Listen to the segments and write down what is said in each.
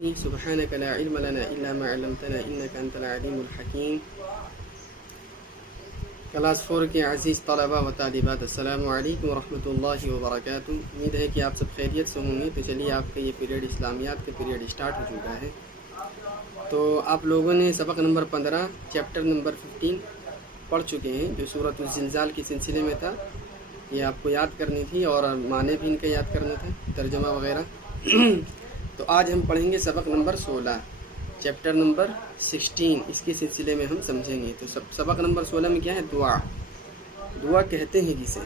سبحانك لا علم لنا إلا ما علمتنا إنك أنت العليم الحكيم۔ کلاس 4 کے عزیز طلباء و طالبات، السلام علیکم ورحمۃ اللہ وبرکاتہ۔ امید ہے کہ آپ سب خیریت سے ہوں گے۔ تو چلیے، آپ کا یہ پیریڈ اسلامیات کا پیریڈ اسٹارٹ ہو چکا ہے۔ تو آپ لوگوں نے سبق نمبر 15 چیپٹر نمبر 15 پڑھ چکے ہیں، جو سورۃ الزلزال کے سلسلے میں تھا۔ یہ آپ کو یاد کرنی تھی اور معنی بھی ان کا یاد کرنا تھا، ترجمہ وغیرہ۔ تو آج ہم پڑھیں گے سبق نمبر 16 چیپٹر نمبر 16، اس کے سلسلے میں ہم سمجھیں گے۔ تو سبق نمبر 16 میں کیا ہے؟ دعا۔ دعا کہتے ہیں جسے،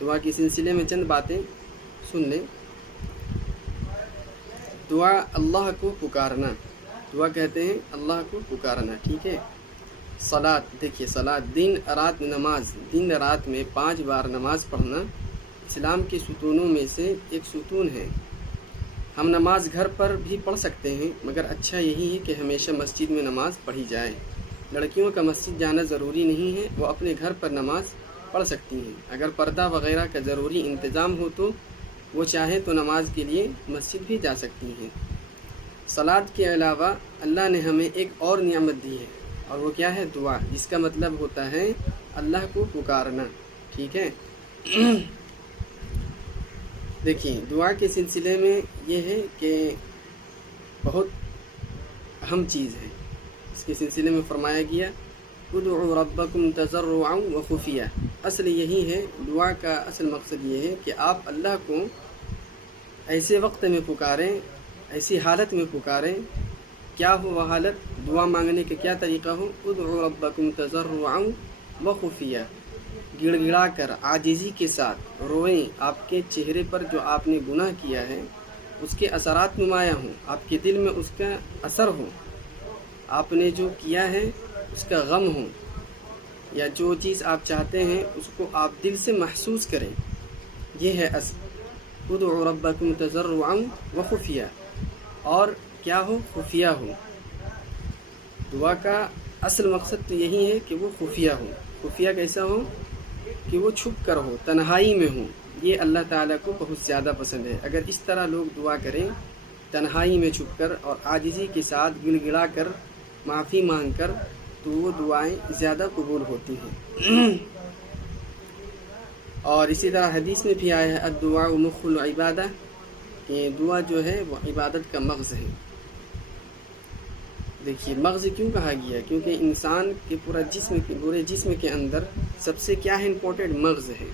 دعا کے سلسلے میں چند باتیں سن لیں۔ دعا اللہ کو پکارنا، دعا کہتے ہیں اللہ کو پکارنا، ٹھیک ہے۔ صلاۃ، دیکھیے صلاۃ دن رات نماز، دن رات میں 5 بار نماز پڑھنا اسلام کے ستونوں میں سے ایک ستون ہے۔ ہم نماز گھر پر بھی پڑھ سکتے ہیں، مگر اچھا یہی ہے کہ ہمیشہ مسجد میں نماز پڑھی جائے۔ لڑکیوں کا مسجد جانا ضروری نہیں ہے، وہ اپنے گھر پر نماز پڑھ سکتی ہیں۔ اگر پردہ وغیرہ کا ضروری انتظام ہو تو وہ چاہیں تو نماز کے لیے مسجد بھی جا سکتی ہیں۔ صلاۃ کے علاوہ اللہ نے ہمیں ایک اور نعمت دی ہے، اور وہ کیا ہے؟ دعا، جس کا مطلب ہوتا ہے اللہ کو پکارنا، ٹھیک ہے۔ دیکھیے، دعا کے سلسلے میں یہ ہے کہ بہت اہم چیز ہے۔ اس کے سلسلے میں فرمایا گیا ادعوا ربکم تضرعا وخفیہ۔ اصل یہی ہے، دعا کا اصل مقصد یہ ہے کہ آپ اللہ کو ایسے وقت میں پکاریں، ایسی حالت میں پکاریں۔ کیا ہو وہ حالت؟ دعا مانگنے کا کیا طریقہ ہو؟ ادعوا ربکم تضرعا وخفیہ، گڑ گڑا کر، عاجزی کے ساتھ روئیں۔ آپ کے چہرے پر جو آپ نے گناہ کیا ہے اس کے اثرات نمایاں ہوں، آپ کے دل میں اس کا اثر ہو، آپ نے جو کیا ہے اس کا غم ہو، یا جو چیز آپ چاہتے ہیں اس کو آپ دل سے محسوس کریں۔ یہ ہے اصل، ادعوا ربکم تضرعا وخفیہ۔ اور کیا ہو؟ خفیہ ہو۔ دعا کا اصل مقصد تو یہی ہے کہ وہ خفیہ ہو۔ خفیہ کیسا ہو؟ کہ وہ چھپ کر ہو، تنہائی میں ہو۔ یہ اللہ تعالیٰ کو بہت زیادہ پسند ہے۔ اگر اس طرح لوگ دعا کریں، تنہائی میں چھپ کر اور عاجزی کے ساتھ گڑ گڑا کر، معافی مانگ کر، تو وہ دعائیں زیادہ قبول ہوتی ہیں۔ اور اسی طرح حدیث میں بھی آیا ہے الدعاء مخ العبادہ، کہ دعا جو ہے وہ عبادت کا مغز ہے۔ دیکھیے، مغز کیوں کہا گیا؟ کیونکہ انسان کے پورے جسم کے اندر سب سے کیا ہے؟ امپورٹنٹ مغز ہے۔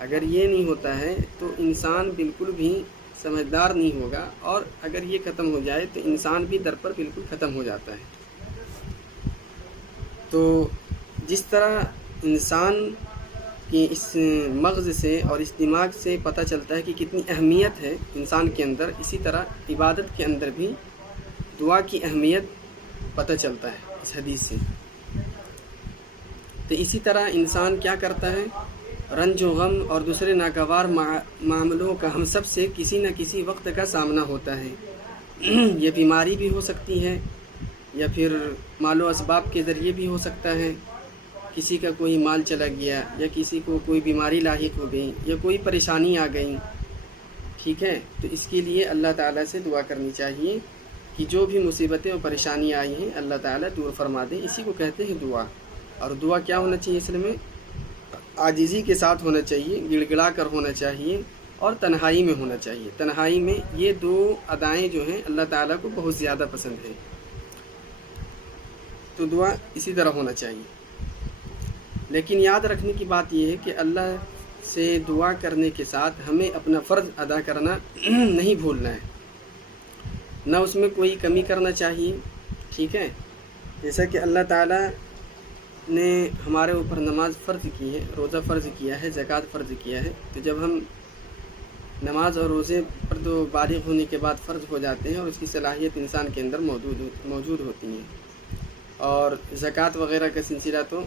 اگر یہ نہیں ہوتا ہے تو انسان بالکل بھی سمجھدار نہیں ہوگا، اور اگر یہ ختم ہو جائے تو انسان بھی در پر بالکل ختم ہو جاتا ہے۔ تو جس طرح انسان کی اس مغز سے اور اس دماغ سے پتہ چلتا ہے کہ کتنی اہمیت ہے انسان کے اندر، اسی طرح عبادت کے اندر بھی دعا کی اہمیت پتہ چلتا ہے اس حدیث سے۔ تو اسی طرح انسان کیا کرتا ہے؟ رنج و غم اور دوسرے ناگوار معاملوں کا ہم سب سے کسی نہ کسی وقت کا سامنا ہوتا ہے۔ یہ بیماری بھی ہو سکتی ہے، یا پھر مال و اسباب کے ذریعے بھی ہو سکتا ہے۔ کسی کا کوئی مال چلا گیا، یا کسی کو کوئی بیماری لاحق ہو گئی، یا کوئی پریشانی آ گئی، ٹھیک ہے۔ تو اس کے لیے اللہ تعالیٰ سے دعا کرنی چاہیے کہ جو بھی مصیبتیں اور پریشانی آئی ہیں اللہ تعالیٰ دور فرما دیں۔ اسی کو کہتے ہیں دعا۔ اور دعا کیا ہونا چاہیے؟ اصل میں عاجزی کے ساتھ ہونا چاہیے، گڑ گڑا کر ہونا چاہیے، اور تنہائی میں ہونا چاہیے۔ تنہائی میں یہ 2 ادائیں جو ہیں اللہ تعالیٰ کو بہت زیادہ پسند ہے۔ تو دعا اسی طرح ہونا چاہیے۔ لیکن یاد رکھنے کی بات یہ ہے کہ اللہ سے دعا کرنے کے ساتھ ہمیں اپنا فرض ادا کرنا نہیں بھولنا ہے، نہ اس میں کوئی کمی کرنا چاہیے، ٹھیک ہے۔ جیسا کہ اللہ تعالیٰ نے ہمارے اوپر نماز فرض کی ہے، روزہ فرض کیا ہے، زکوٰۃ فرض کیا ہے۔ تو جب ہم نماز اور روزے پر تو بالغ ہونے کے بعد فرض ہو جاتے ہیں، اور اس کی صلاحیت انسان کے اندر موجود ہوتی ہے۔ اور زکوٰۃ وغیرہ کا سلسلہ، تو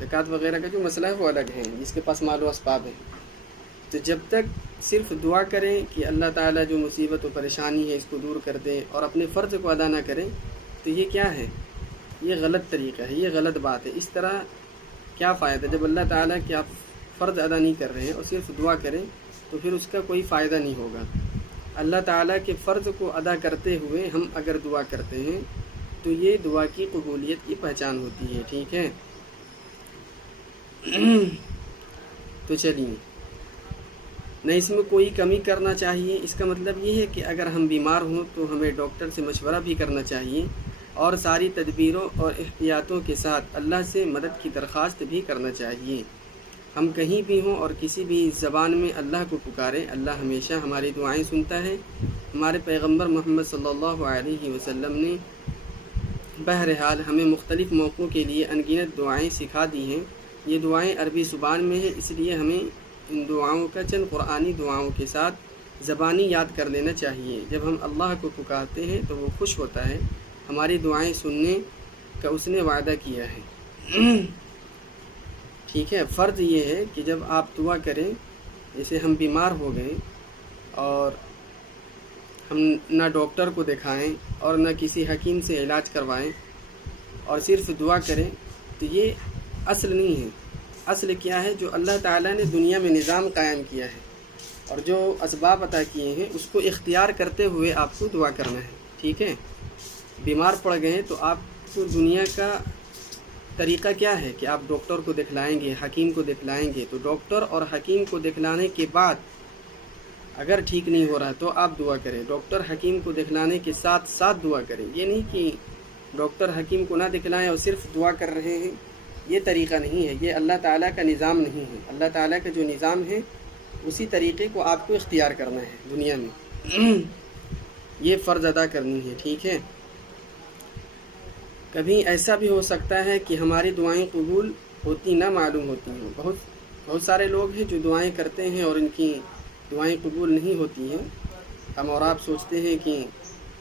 زکوٰۃ وغیرہ کا جو مسئلہ ہے وہ الگ ہے، جس کے پاس مال و اسباب ہے۔ تو جب تک صرف دعا کریں کہ اللہ تعالیٰ جو مصیبت و پریشانی ہے اس کو دور کر دیں، اور اپنے فرض کو ادا نہ کریں، تو یہ کیا ہے؟ یہ غلط طریقہ ہے، یہ غلط بات ہے۔ اس طرح کیا فائدہ؟ جب اللہ تعالیٰ کے آپ فرض ادا نہیں کر رہے ہیں اور صرف دعا کریں، تو پھر اس کا کوئی فائدہ نہیں ہوگا۔ اللہ تعالیٰ کے فرض کو ادا کرتے ہوئے ہم اگر دعا کرتے ہیں تو یہ دعا کی قبولیت کی پہچان ہوتی ہے، ٹھیک ہے۔ تو چلیے، نہ اس میں کوئی کمی کرنا چاہیے، اس کا مطلب یہ ہے کہ اگر ہم بیمار ہوں تو ہمیں ڈاکٹر سے مشورہ بھی کرنا چاہیے اور ساری تدبیروں اور احتیاطوں کے ساتھ اللہ سے مدد کی درخواست بھی کرنا چاہیے۔ ہم کہیں بھی ہوں اور کسی بھی زبان میں اللہ کو پکاریں، اللہ ہمیشہ ہماری دعائیں سنتا ہے۔ ہمارے پیغمبر محمد صلی اللہ علیہ وسلم نے بہرحال ہمیں مختلف موقعوں کے لیے انگنت دعائیں سکھا دی ہیں۔ یہ دعائیں عربی زبان میں ہیں، اس لیے ہمیں ان دعاؤں کا چند قرآنی دعاؤں کے ساتھ زبانی یاد کر لینا چاہیے۔ جب ہم اللہ کو پکارتے ہیں تو وہ خوش ہوتا ہے، ہماری دعائیں سننے کا اس نے وعدہ کیا ہے، ٹھیک ہے۔ فرض یہ ہے کہ جب آپ دعا کریں، جیسے ہم بیمار ہو گئے اور ہم نہ ڈاکٹر کو دکھائیں اور نہ کسی حکیم سے علاج کروائیں اور صرف دعا کریں، تو یہ اصل نہیں ہے۔ اصل کیا ہے؟ جو اللہ تعالیٰ نے دنیا میں نظام قائم کیا ہے اور جو اسباب عطا کیے ہیں اس کو اختیار کرتے ہوئے آپ کو دعا کرنا ہے، ٹھیک ہے۔ بیمار پڑ گئے تو آپ کو دنیا کا طریقہ کیا ہے کہ آپ ڈاکٹر کو دکھلائیں گے، حکیم کو دکھلائیں گے، تو ڈاکٹر اور حکیم کو دکھلانے کے بعد اگر ٹھیک نہیں ہو رہا تو آپ دعا کریں۔ ڈاکٹر حکیم کو دکھلانے کے ساتھ ساتھ دعا کریں، یہ نہیں کہ ڈاکٹر حکیم کو نہ دکھلائیں اور صرف دعا کر رہے ہیں، یہ طریقہ نہیں ہے، یہ اللہ تعالیٰ کا نظام نہیں ہے۔ اللہ تعالیٰ کا جو نظام ہے اسی طریقے کو آپ کو اختیار کرنا ہے دنیا میں، یہ فرض ادا کرنی ہے، ٹھیک ہے۔ کبھی ایسا بھی ہو سکتا ہے کہ ہماری دعائیں قبول ہوتی نہ معلوم ہوتی ہیں۔ بہت سارے لوگ ہیں جو دعائیں کرتے ہیں اور ان کی دعائیں قبول نہیں ہوتی ہیں۔ ہم اور آپ سوچتے ہیں کہ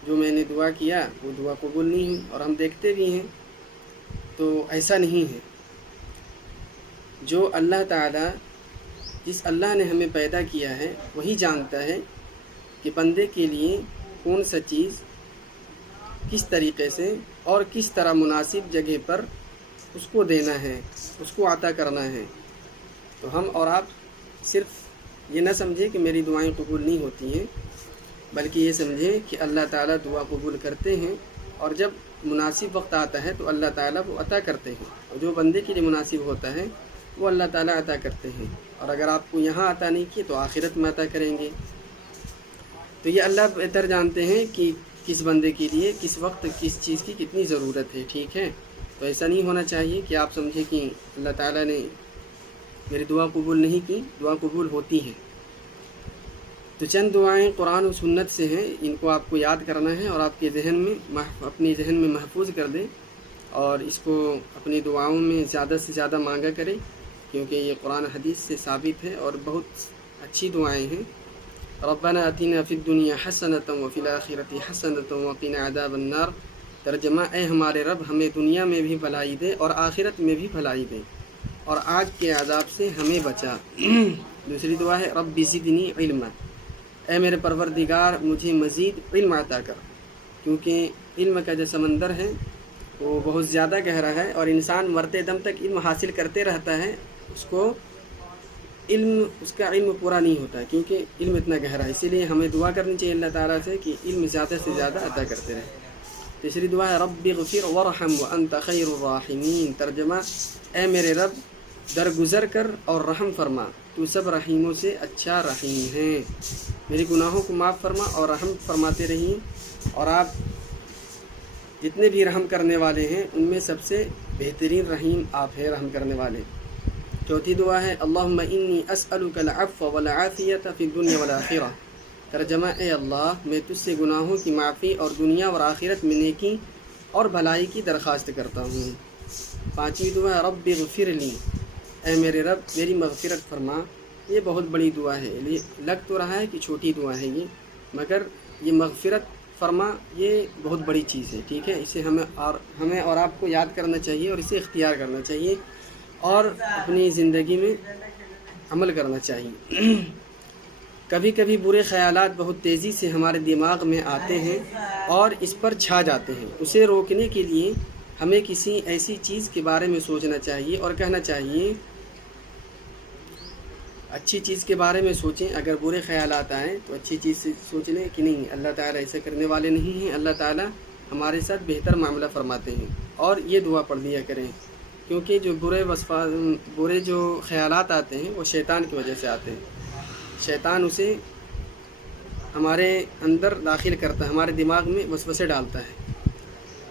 جو میں نے دعا کیا وہ دعا قبول نہیں ہوئی، اور ہم دیکھتے بھی ہیں، تو ایسا نہیں ہے۔ جو اللہ تعالیٰ، جس اللہ نے ہمیں پیدا کیا ہے وہی جانتا ہے کہ بندے کے لیے کون سا چیز کس طریقے سے اور کس طرح مناسب جگہ پر اس کو دینا ہے، اس کو عطا کرنا ہے۔ تو ہم اور آپ صرف یہ نہ سمجھیں کہ میری دعائیں قبول نہیں ہوتی ہیں، بلکہ یہ سمجھیں کہ اللہ تعالیٰ دعا قبول کرتے ہیں، اور جب مناسب وقت آتا ہے تو اللہ تعالیٰ وہ عطا کرتے ہیں، اور جو بندے کے لیے مناسب ہوتا ہے وہ اللہ تعالیٰ عطا کرتے ہیں، اور اگر آپ کو یہاں عطا نہیں کیے تو آخرت میں عطا کریں گے۔ تو یہ اللہ بہتر جانتے ہیں کہ کس بندے کے لیے کس وقت کس چیز کی کتنی ضرورت ہے، ٹھیک ہے۔ تو ایسا نہیں ہونا چاہیے کہ آپ سمجھیں کہ اللہ تعالیٰ نے میری دعا قبول نہیں کی، دعا قبول ہوتی ہے۔ تو چند دعائیں قرآن و سنت سے ہیں، ان کو آپ کو یاد کرنا ہے اور آپ کے ذہن میں اپنے ذہن میں محفوظ کر دیں، اور اس کو اپنی دعاؤں میں زیادہ سے زیادہ مانگا کریں، کیونکہ یہ قرآن حدیث سے ثابت ہے اور بہت اچھی دعائیں ہیں۔ ربنا آتنا فی الدنیا حسنۃ وفی الآخرۃ حسنۃ وقنا عذاب النار۔ ترجمہ: اے ہمارے رب، ہمیں دنیا میں بھی بھلائی دے اور آخرت میں بھی بھلائی دے، اور آگ کے عذاب سے ہمیں بچا۔ دوسری دعا ہے رب زدنی علما، اے میرے پروردگار مجھے مزید علم عطا کر، کیونکہ علم کا جو سمندر ہے وہ بہت زیادہ گہرا ہے، اور انسان مرتے دم تک علم حاصل کرتے رہتا ہے، اس کا علم پورا نہیں ہوتا ہے، کیونکہ علم اتنا گہرا ہے۔ اسی لیے ہمیں دعا کرنی چاہیے اللہ تعالیٰ سے کہ علم زیادہ سے زیادہ عطا کرتے رہیں۔ تیسری دعا ہے رب اغفر وارحم وانت خیر الراحمین۔ ترجمہ: اے میرے رب، درگزر کر اور رحم فرما، تو سب رحیموں سے اچھا رحیم ہے۔ میری گناہوں کو معاف فرما اور رحم فرماتے رہیے، اور آپ جتنے بھی رحم کرنے والے ہیں ان میں سب سے بہترین رحیم آپ ہیں، رحم کرنے والے۔ چوتھی دعا ہے اللہم انی اسألک العفو والعافیۃ فی الدنیا والآخرہ۔ ترجمہ: اے اللہ، میں تجھ سے گناہوں کی معافی اور دنیا اور آخرت میں نیکی اور بھلائی کی درخواست کرتا ہوں۔ پانچویں دعا ہے رب اغفر لی، اے میرے رب میری مغفرت فرما۔ یہ بہت بڑی دعا ہے، لگ تو رہا ہے کہ چھوٹی دعا ہے یہ، مگر یہ مغفرت فرما یہ بہت بڑی چیز ہے، ٹھیک ہے۔ اسے ہمیں اور آپ کو یاد کرنا چاہیے اور اسے اختیار کرنا چاہیے اور اپنی زندگی میں عمل کرنا چاہیے۔ کبھی کبھی برے خیالات بہت تیزی سے ہمارے دماغ میں آتے ہیں اور اس پر چھا جاتے ہیں، اسے روکنے کے لیے ہمیں کسی ایسی چیز کے بارے میں سوچنا چاہیے اور کہنا چاہیے اچھی چیز کے بارے میں سوچیں، اگر برے خیالات آئیں تو اچھی چیز سے سوچ لیں کہ نہیں، اللہ تعالیٰ ایسا کرنے والے نہیں ہیں، اللہ تعالیٰ ہمارے ساتھ بہتر معاملہ فرماتے ہیں. اور یہ دعا پڑھ لیا کریں، کیونکہ جو برے جو خیالات آتے ہیں وہ شیطان کی وجہ سے آتے ہیں. شیطان اسے ہمارے اندر داخل کرتا ہے، ہمارے دماغ میں وسوسے ڈالتا ہے.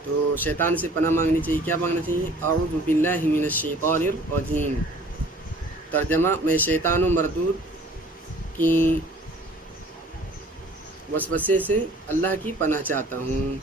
تو شیطان سے پناہ مانگنی چاہیے. کیا مانگنا چاہیے؟ اعوذ باللہ من الشیطان الرجیم. ترجمہ: میں شیطان و مردود کی وسوسے سے اللہ کی پناہ چاہتا ہوں.